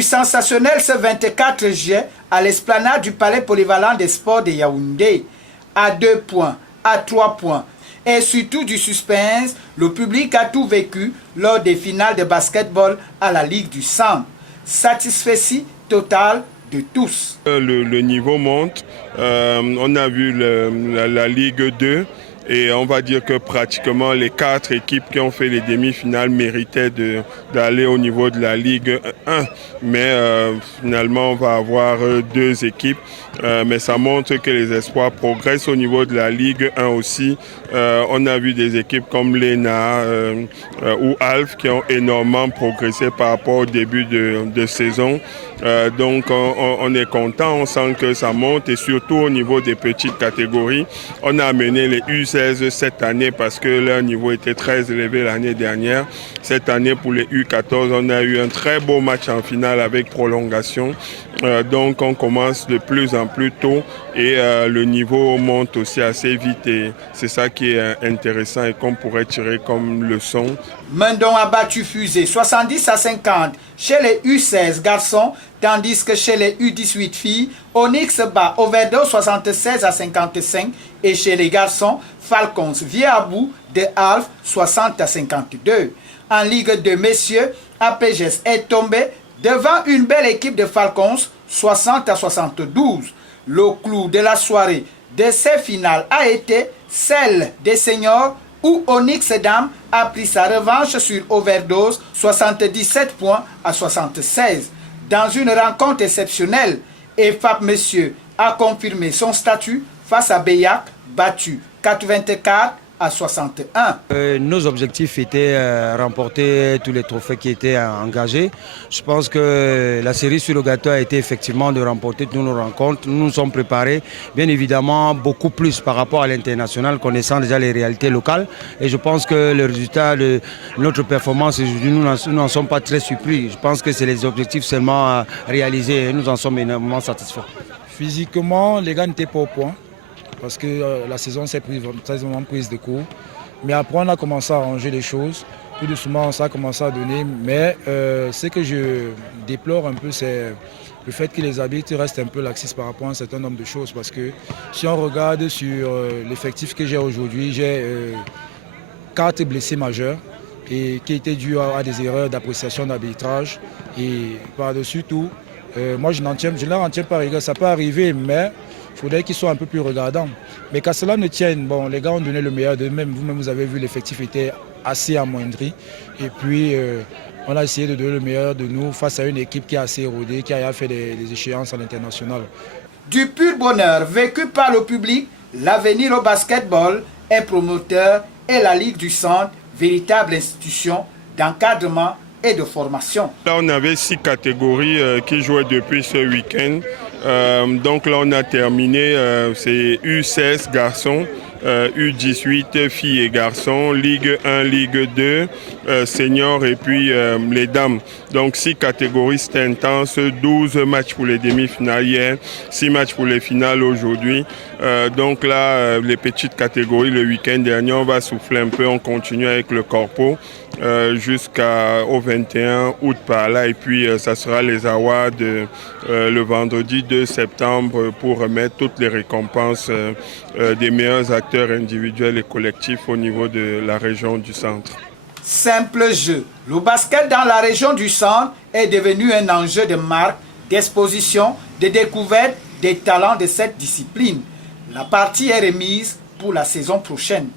du sensationnel ce 24 juillet à l'esplanade du Palais polyvalent des sports de Yaoundé. À 2 points, à 3 points. Et surtout du suspense, le public a tout vécu lors des finales de basketball à la Ligue du Centre. Satisfait total de tous. Le niveau monte. On a vu la Ligue 2. Et on va dire que pratiquement les 4 équipes qui ont fait les demi-finales méritaient d'aller au niveau de la Ligue 1. Mais finalement, on va avoir 2 équipes. Mais ça montre que les espoirs progressent au niveau de la Ligue 1 aussi. On a vu des équipes comme l'ENA ou ALF qui ont énormément progressé par rapport au début de saison. Donc on est content, on sent que ça monte et surtout au niveau des petites catégories. On a amené les U16 cette année parce que leur niveau était très élevé l'année dernière. Cette année pour les U14, on a eu un très beau match en finale avec prolongation. Donc on commence de plus en plus tôt et le niveau monte aussi assez vite et c'est ça qui est intéressant et qu'on pourrait tirer comme leçon. Mendon a battu Fusée 70-50 chez les U16 garçons, tandis que chez les U18 filles, Onyx bat Overdose 76-55 et chez les garçons, Falcons Viabou de Alf 60-52. En Ligue 2 messieurs, APGS est tombé devant une belle équipe de Falcons 60-72. Le clou de la soirée de ces finales a été celle des seniors où Onyx Dam a pris sa revanche sur Overdose 77-76. Dans une rencontre exceptionnelle, EFAP Messieurs a confirmé son statut face à Beyak, battu 84-61. Nos objectifs étaient remporter tous les trophées qui étaient engagés. Je pense que la cerise sur le gâteau a été effectivement de remporter toutes nos rencontres. Nous nous sommes préparés, bien évidemment, beaucoup plus par rapport à l'international, connaissant déjà les réalités locales. Et je pense que le résultat de notre performance aujourd'hui, nous n'en sommes pas très surpris. Je pense que c'est les objectifs seulement réalisés et nous en sommes énormément satisfaits. Physiquement, les gars n'étaient pas au point. Parce que la saison s'est très prise de court. Mais après, on a commencé à arranger les choses. Tout doucement, ça a commencé à donner. Mais ce que je déplore un peu, c'est le fait que les arbitres restent un peu laxistes par rapport à un certain nombre de choses. Parce que si on regarde sur l'effectif que j'ai aujourd'hui, j'ai 4 blessés majeurs et qui étaient dus à des erreurs d'appréciation d'arbitrage. Et par-dessus tout, moi je ne leur en tiens pas rigueur. Ça peut arriver, mais il faudrait qu'ils soient un peu plus regardants. Mais qu'à cela ne tienne, bon, les gars ont donné le meilleur d'eux-mêmes. Vous-même, vous avez vu, l'effectif était assez amoindri. Et puis, on a essayé de donner le meilleur de nous face à une équipe qui est assez érodée, qui a fait des échéances à l'international. Du pur bonheur vécu par le public, l'avenir au basketball est promoteur et la Ligue du Centre, véritable institution d'encadrement et de formation. Là, on avait 6 catégories qui jouaient depuis ce week-end. Donc là, on a terminé, c'est U16 garçons, U18 filles et garçons, Ligue 1, Ligue 2, seniors et puis les dames. Donc 6 catégories, c'était intense, 12 matchs pour les demi-finales hier, 6 matchs pour les finales aujourd'hui. Donc là, les petites catégories, le week-end dernier, on va souffler un peu, on continue avec le corpo jusqu'au 21 août par là. Et puis ça sera les awards le vendredi 2 septembre pour remettre toutes les récompenses des meilleurs acteurs individuels et collectifs au niveau de la région du centre. Simple jeu. Le basket dans la région du centre est devenu un enjeu de marque, d'exposition, de découverte des talents de cette discipline. La partie est remise pour la saison prochaine.